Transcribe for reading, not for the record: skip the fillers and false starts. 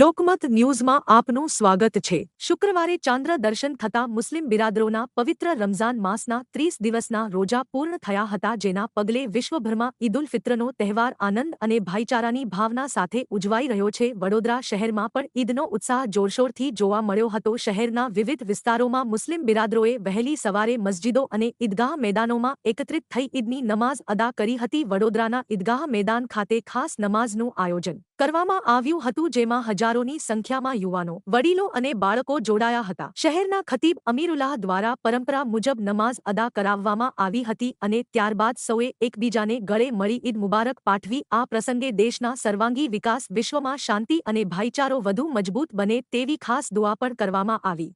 લોકમત ન્યૂઝમાં આપનું સ્વાગત છે। શુક્રવારે ચાંદ્ર દર્શન થતાં મુસ્લિમ બિરાદરોના પવિત્ર રમઝાન માસના 30 દિવસના રોજા પૂર્ણ થયા હતા, જેના પગલે વિશ્વભરમાં ઈદ ઉલ ફિત્રનો તહેવાર આનંદ અને ભાઈચારાની ભાવના સાથે ઉજવાઈ રહ્યો છે। વડોદરા શહેરમાં પણ ઈદનો ઉત્સાહ જોરશોરથી જોવા મળ્યો હતો। શહેરના વિવિધ વિસ્તારોમાં મુસ્લિમ બિરાદરોએ વહેલી સવારે મસ્જિદો અને ઈદગાહ મેદાનોમાં એકત્રિત થઈ ઈદની નમાઝ અદા કરી હતી। વડોદરાના ઈદગાહ મેદાન ખાતે ખાસ નમાઝનું આયોજન કરવામાં આવ્યું હતું, જેમાં હજારોની સંખ્યામાં યુવાનો, વડીલો અને બાળકો જોડાયા હતા। શહેરના ખતીબ અમીરુલ્લાહ દ્વારા પરંપરા મુજબ નમાઝ અદા કરાવવામાં આવી હતી અને ત્યારબાદ સૌએ એકબીજાને ગળે મળી ઈદ મુબારક પાઠવી। આ પ્રસંગે દેશના સર્વાંગી વિકાસ, વિશ્વમાં શાંતિ અને ભાઈચારો વધુ મજબૂત બને તેવી ખાસ દુઆ પણ કરવામાં આવી।